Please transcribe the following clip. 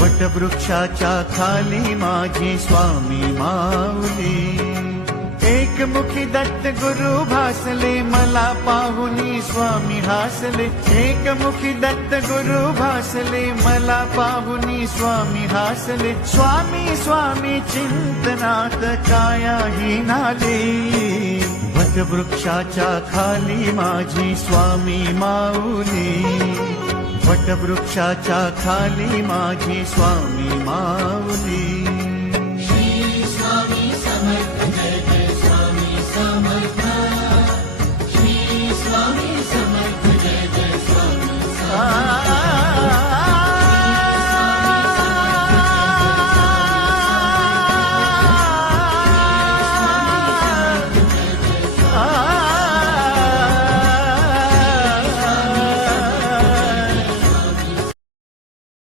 वटवृक्षाच्या खाली माझी स्वामी माऊली, एकमुखी दत्त गुरु भासले मला पाहुनी स्वामी हासले, एकमुखी दत्त गुरु भासले मला पाहुनी स्वामी हासले, स्वामी स्वामी चिंतनात कायाही नाले, वटवृक्षाच्या खाली माझी स्वामी माऊली, वटवृक्षाच्या खाली माझी स्वामी माऊली. श्री स्वामी समर्थ